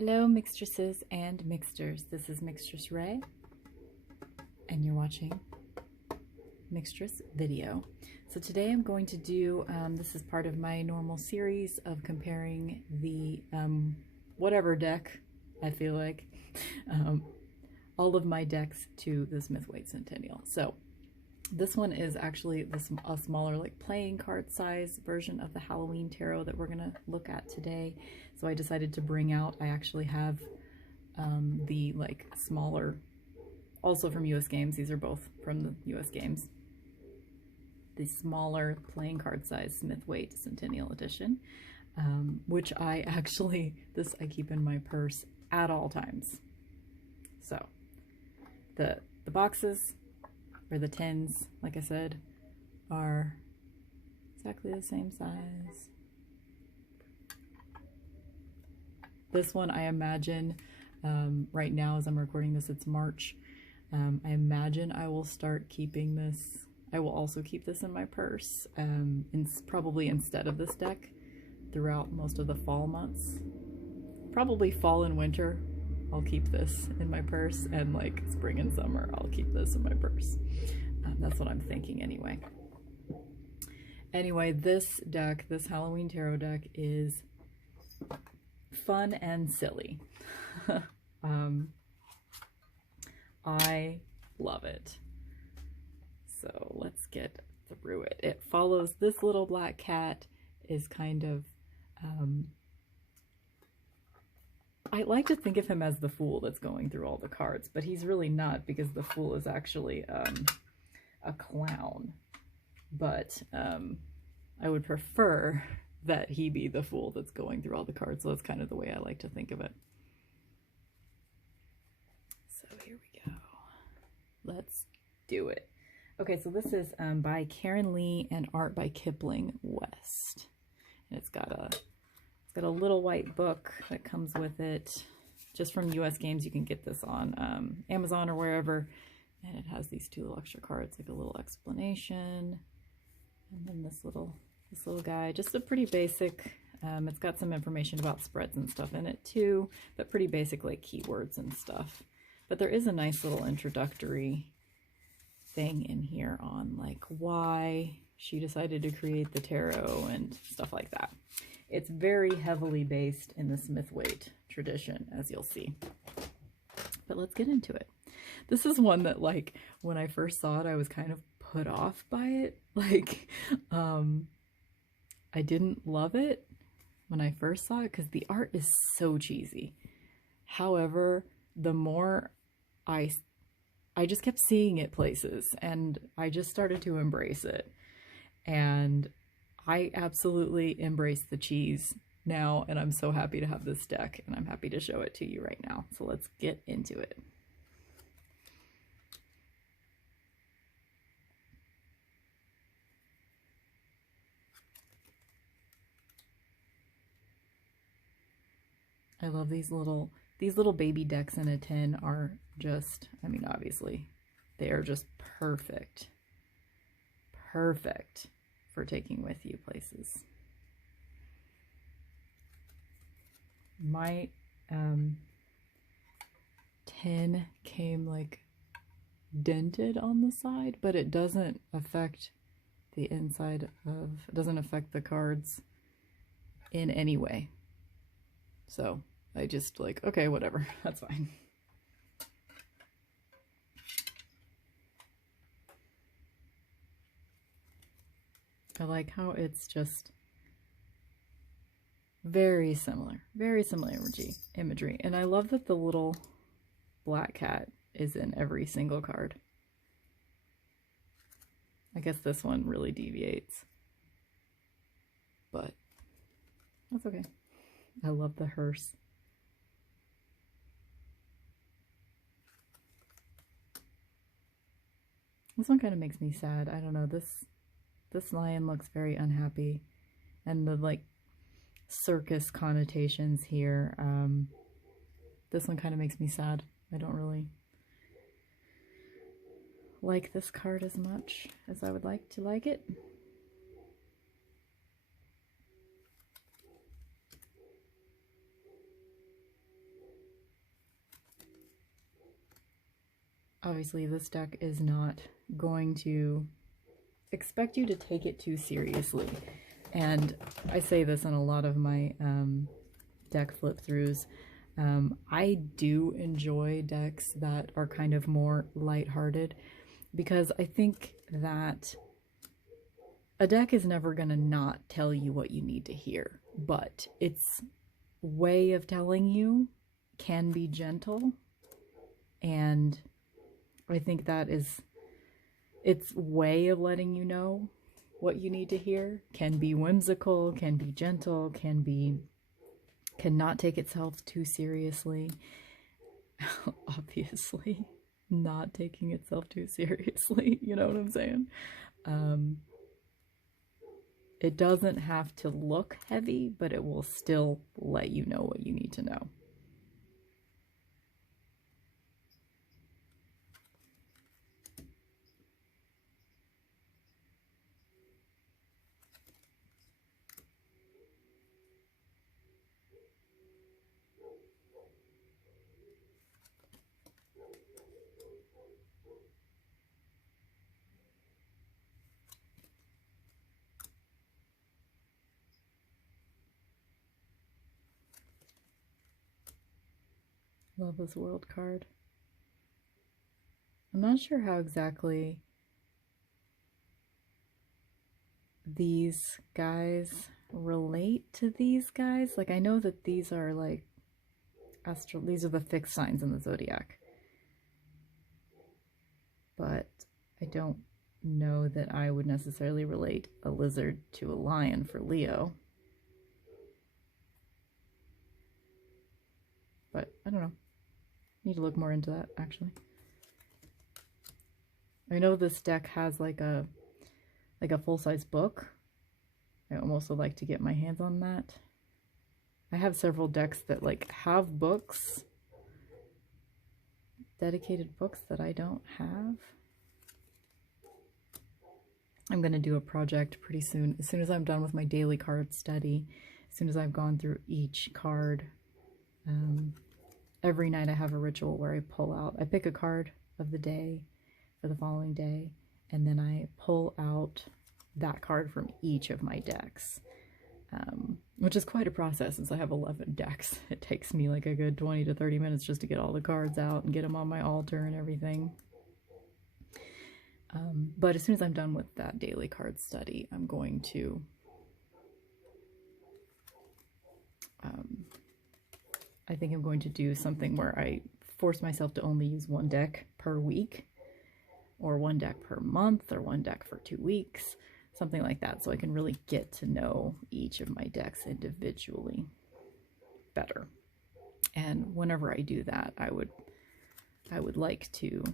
Hello mixtresses and mixters. This is Mixtress Ray and you're watching Mixtress Video. So today I'm going to do, this is part of my normal series of comparing the whatever deck, I feel like, all of my decks to the Smith-Waite Centennial. So this one is actually a smaller, like playing card size version of the Halloween tarot that we're gonna look at today. So I decided to bring out, I actually have the like smaller, also from US Games, these are both from the US Games, the smaller playing card size Smith-Waite Centennial Edition, which I actually, I keep in my purse at all times. So the boxes, or the tins, like I said, are exactly the same size. This one, I imagine, right now as I'm recording this, it's March. I imagine I will start keeping this. I will also keep this in my purse, probably instead of this deck, throughout most of the fall months. Probably fall and winter, I'll keep this in my purse, and like spring and summer, I'll keep this in my purse. That's what I'm thinking anyway. Anyway, this deck, this Halloween tarot deck, is fun and silly. I love it. So let's get through it. It follows, this little black cat is kind of, I like to think of him as the fool that's going through all the cards, but he's really not, because the fool is actually a clown. But I would prefer that he be the fool that's going through all the cards, so that's kind of the way I like to think of it. So here we go. Let's do it. Okay, so this is by Karen Lee and art by Kipling West. And it's got a little white book that comes with it. Just from US Games, you can get this on Amazon or wherever. And it has these two little extra cards, like a little explanation. And then this little guy, just a pretty basic, it's got some information about spreads and stuff in it too, but pretty basic, like keywords and stuff. But there is a nice little introductory thing in here on like why she decided to create the tarot and stuff like that. It's very heavily based in the Smith-Waite tradition, as you'll see. But let's get into it. This is one that, like, when I first saw it, I was kind of put off by it. Like, I didn't love it when I first saw it because the art is so cheesy. However, the more I just kept seeing it places, and I just started to embrace it. And I absolutely embrace the cheese now, and I'm so happy to have this deck, and I'm happy to show it to you right now. So let's get into it. I love these little baby decks in a tin are just, I mean, obviously, they are just perfect. Perfect for taking with you places. My tin came like dented on the side, but it doesn't affect the inside of, it doesn't affect the cards in any way. So I just like, okay, whatever, that's fine. I like how it's just very similar imagery. And I love that the little black cat is in every single card. I guess this one really deviates, but that's okay. I love the hearse. This one kind of makes me sad. I don't know, this lion looks very unhappy, and the like circus connotations here, this one kind of makes me sad. I don't really like this card as much as I would like to like it. obviously this deck is not going to expect you to take it too seriously. And I say this in a lot of my deck flip throughs. I do enjoy decks that are kind of more lighthearted, because I think that a deck is never going to not tell you what you need to hear, but its way of telling you can be gentle, and I think that is its way of letting you know what you need to hear. Can be whimsical, can be gentle, cannot take itself too seriously. Obviously, not taking itself too seriously, you know what I'm saying? It doesn't have to look heavy, but it will still let you know what you need to know. Love this world card. I'm not sure how exactly these guys relate to these guys. Like, I know that these are like these are the fixed signs in the zodiac, but I don't know that I would necessarily relate a lizard to a lion for Leo. But I don't know. Need to look more into that, actually. I know this deck has like a full-size book. I almost would like to get my hands on that. I have several decks that like have books, dedicated books that I don't have. I'm going to do a project pretty soon. As soon as I'm done with my daily card study, as soon as I've gone through each card, every night I have a ritual where I pull out, I pick a card of the day for the following day, and then I pull out that card from each of my decks, which is quite a process since I have 11 decks. It takes me like a good 20 to 30 minutes just to get all the cards out and get them on my altar and everything. But as soon as I'm done with that daily card study, I'm going to I think I'm going to do something where I force myself to only use one deck per week, or one deck per month, or one deck for 2 weeks, something like that, so I can really get to know each of my decks individually better. And whenever I do that, I would like to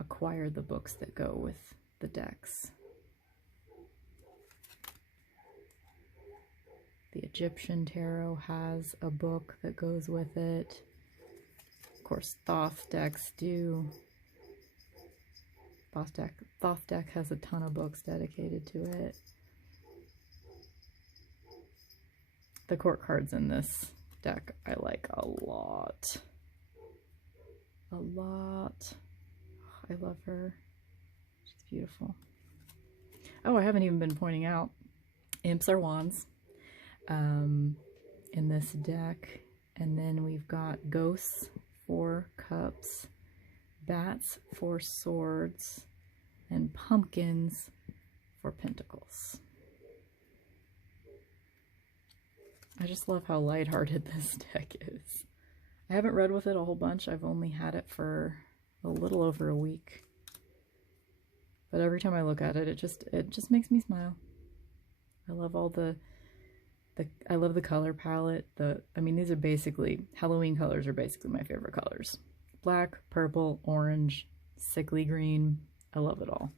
acquire the books that go with the decks. The Egyptian Tarot has a book that goes with it. Of course, Thoth decks do. Thoth deck has a ton of books dedicated to it. The court cards in this deck I like a lot. A lot. I love her. She's beautiful. Oh, I haven't even been pointing out, imps are wands in this deck. And then we've got ghosts, 4 cups, bats, 4 swords, and pumpkins, 4 pentacles. I just love how lighthearted this deck is. I haven't read with it a whole bunch. I've only had it for a little over a week. But every time I look at it, it just makes me smile. I love all I love the color palette. I mean, these are basically, Halloween colors are basically my favorite colors. Black, purple, orange, sickly green. I love it all.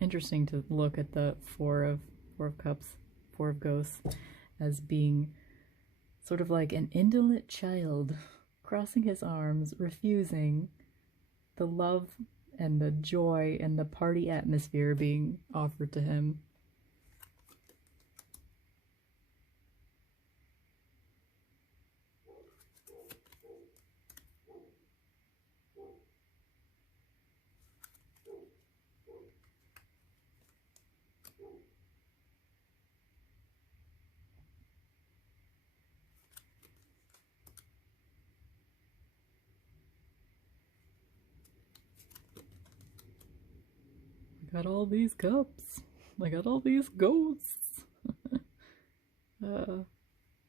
Interesting to look at the four of cups, 4 of ghosts, as being sort of like an indolent child crossing his arms, refusing the love and the joy and the party atmosphere being offered to him. I got all these cups. I got all these ghosts.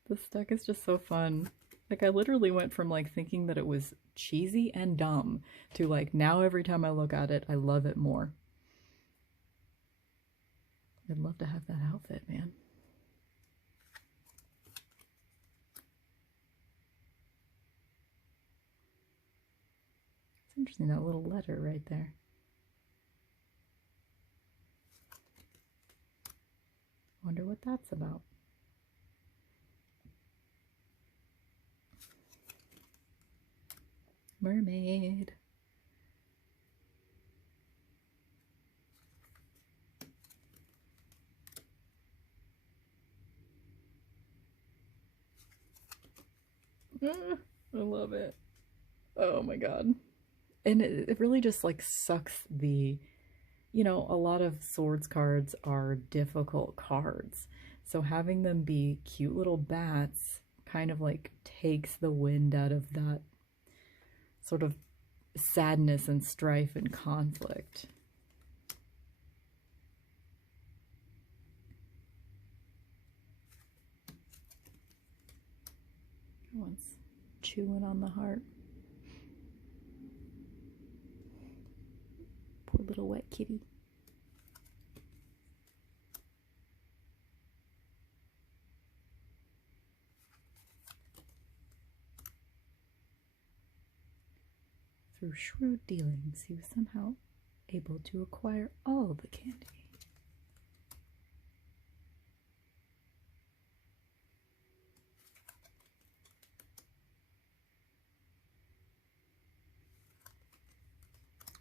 This deck is just so fun. Like, I literally went from like thinking that it was cheesy and dumb to like now every time I look at it, I love it more. I'd love to have that outfit, man. It's interesting, that little letter right there. Wonder what that's about. Mermaid. I love it. Oh my god. And it really just like sucks the, you know, a lot of swords cards are difficult cards. So having them be cute little bats kind of like takes the wind out of that sort of sadness and strife and conflict. One's chewing on the heart. Poor little wet kitty. Through shrewd dealings, he was somehow able to acquire all the candy.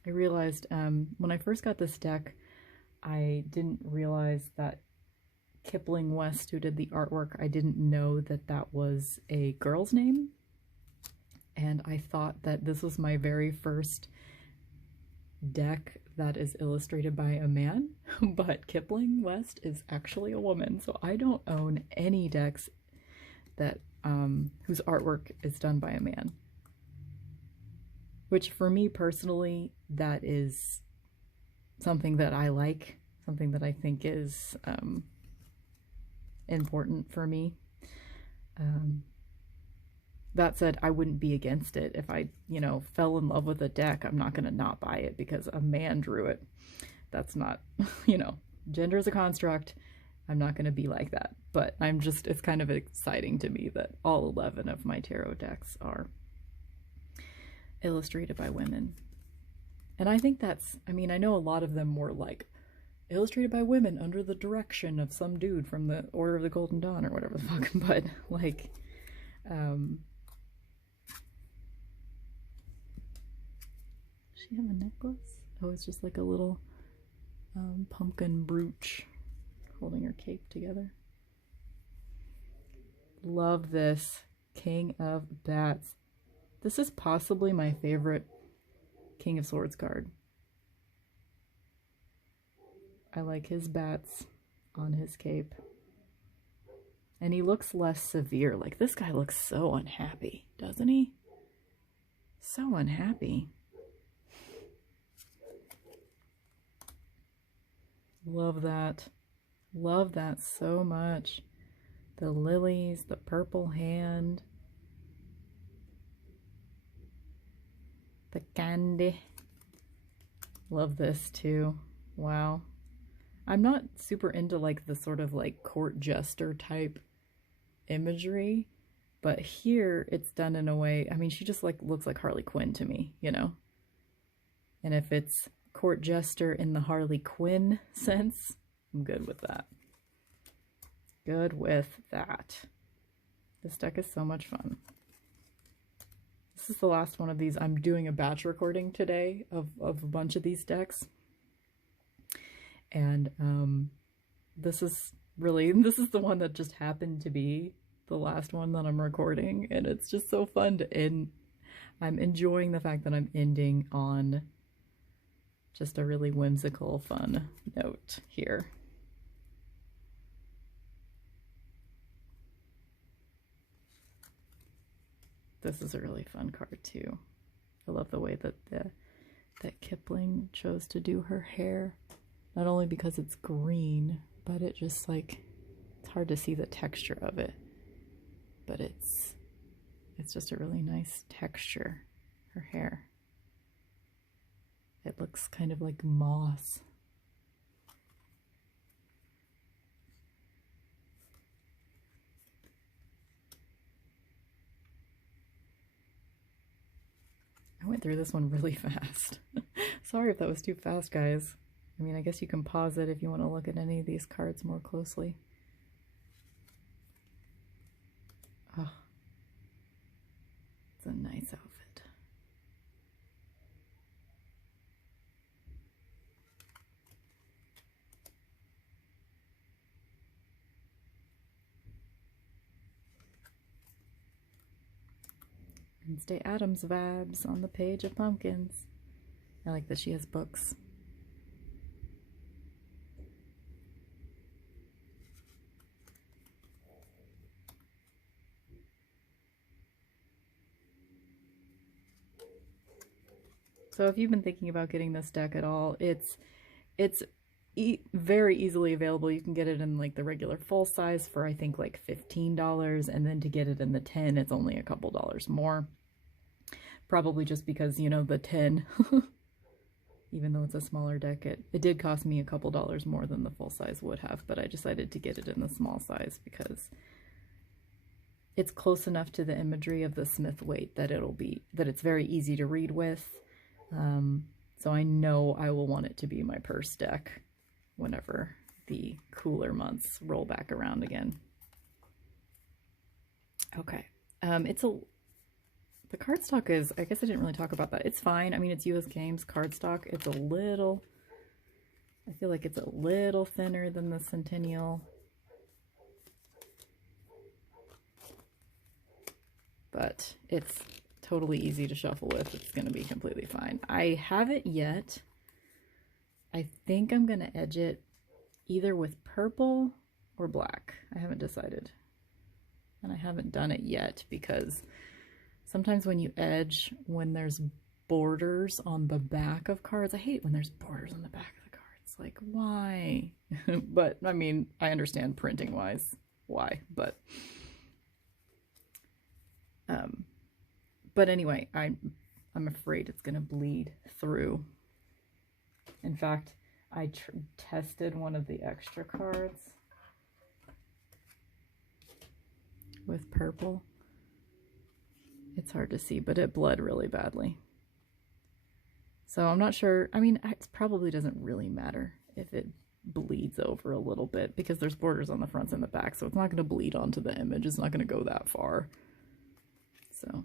I realized when I first got this deck, I didn't realize that Kipling West, who did the artwork, I didn't know that that was a girl's name. And I thought that this was my very first deck that is illustrated by a man, but Kipling West is actually a woman. So I don't own any decks that whose artwork is done by a man. Which for me personally, that is something that I like, something that I think is important for me. That said, I wouldn't be against it. If I, you know, fell in love with a deck, I'm not going to not buy it because a man drew it. That's not, you know, gender is a construct. I'm not going to be like that. But I'm just, it's kind of exciting to me that all 11 of my tarot decks are illustrated by women. And I think that's, I mean, I know a lot of them were like illustrated by women under the direction of some dude from the Order of the Golden Dawn or whatever the fuck, but like, does she have a necklace? Oh, it's just like a little pumpkin brooch holding her cape together. Love this. King of Bats. This is possibly my favorite King of Swords card. I like his bats on his cape. And he looks less severe. Like, this guy looks so unhappy, doesn't he? So unhappy. Love that. Love that so much. The lilies, the purple hand. The candy. Love this too. Wow. I'm not super into like the sort of like court jester type imagery, but here it's done in a way, I mean, she just like looks like Harley Quinn to me, you know? And if it's court jester in the Harley Quinn sense, I'm good with that. Good with that. This deck is so much fun. this is the last one of these. I'm doing a batch recording today of a bunch of these decks. And this is the one that just happened to be the last one that I'm recording. And it's just so fun to end. I'm enjoying the fact that I'm ending on just a really whimsical, fun note here. This is a really fun card too. I love the way that that Kipling chose to do her hair. Not only because it's green, but it just like, it's hard to see the texture of it. But it's just a really nice texture, her hair. It looks kind of like moss. I went through this one really fast. Sorry if that was too fast, guys. I mean, I guess you can pause it if you want to look at any of these cards more closely. Oh, it's a nice outfit. Wednesday Addams vibes on the page of pumpkins. I like that she has books. So if you've been thinking about getting this deck at all, it's very easily available. You can get it in like the regular full size for I think like $15, and then to get it in the 10, it's only a couple dollars more. Probably just because, you know, the 10, even though it's a smaller deck, it did cost me a couple dollars more than the full size would have, but I decided to get it in the small size because it's close enough to the imagery of the Smith Waite that it's very easy to read with. So I know I will want it to be my purse deck whenever the cooler months roll back around again. Okay. The cardstock is, I guess I didn't really talk about that. It's fine. I mean, it's US Games cardstock. It's a little, I feel like it's a little thinner than the Centennial. But it's totally easy to shuffle with. It's going to be completely fine. I haven't yet. I think I'm going to edge it either with purple or black. I haven't decided. And I haven't done it yet because sometimes when you edge, when there's borders on the back of cards, I hate when there's borders on the back of the cards. Like, why? But, I mean, I understand printing-wise why, but anyway, I'm afraid it's going to bleed through. In fact, I tested one of the extra cards with purple. It's hard to see, but it bled really badly. So I'm not sure. I mean, it probably doesn't really matter if it bleeds over a little bit because there's borders on the fronts and the back, so it's not going to bleed onto the image. It's not going to go that far. So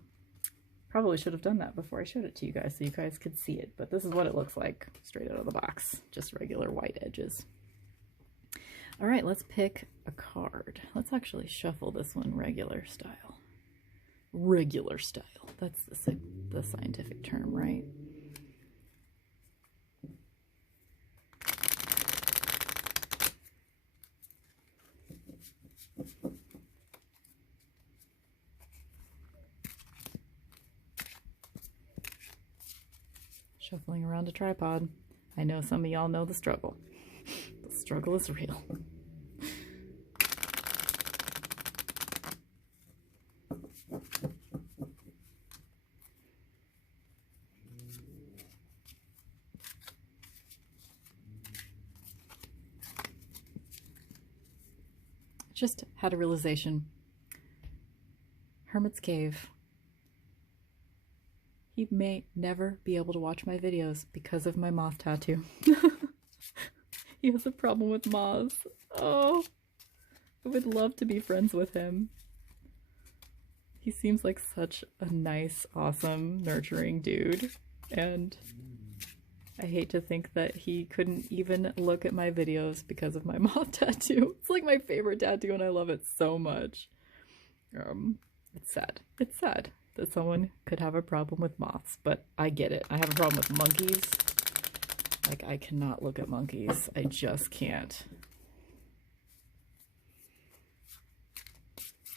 probably should have done that before I showed it to you guys so you guys could see it. But this is what it looks like straight out of the box. Just regular white edges. All right, let's pick a card. Let's actually shuffle this one regular style. Regular style. That's the scientific term, right? Shuffling around a tripod. I know some of y'all know the struggle. The struggle is real. Just had a realization. Hermit's Cave. He may never be able to watch my videos because of my moth tattoo. He has a problem with moths. Oh, I would love to be friends with him. He seems like such a nice, awesome, nurturing dude, and I hate to think that he couldn't even look at my videos because of my moth tattoo. It's like my favorite tattoo and I love it so much. It's sad. It's sad that someone could have a problem with moths, but I get it. I have a problem with monkeys. Like, I cannot look at monkeys. I just can't.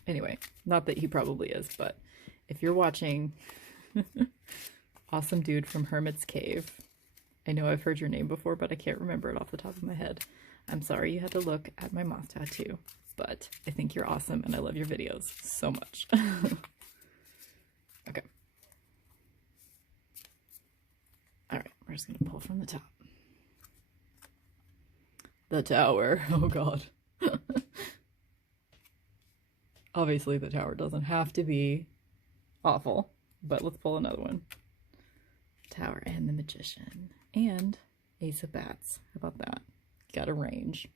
Anyway, not that he probably is, but if you're watching, awesome dude from Hermit's Cave. I know I've heard your name before, but I can't remember it off the top of my head. I'm sorry you had to look at my moth tattoo, but I think you're awesome and I love your videos so much. Okay. All right, we're just gonna pull from the top. The tower, oh God. Obviously the tower doesn't have to be awful, but let's pull another one. Tower and the Magician and Ace of Bats. How about that? Got a range.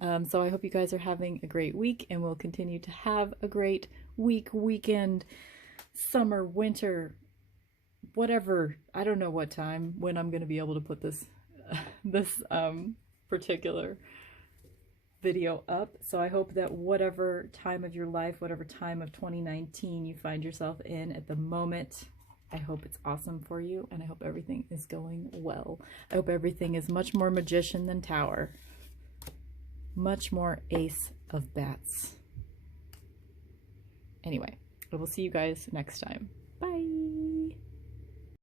So I hope you guys are having a great week and we'll continue to have a great week, weekend, summer, winter, whatever. I don't know what time, when I'm going to be able to put this particular video up. So I hope that whatever time of your life, whatever time of 2019 you find yourself in at the moment, I hope it's awesome for you, and I hope everything is going well. I hope everything is much more Magician than Tower. Much more Ace of Bats. Anyway, I will see you guys next time. Bye!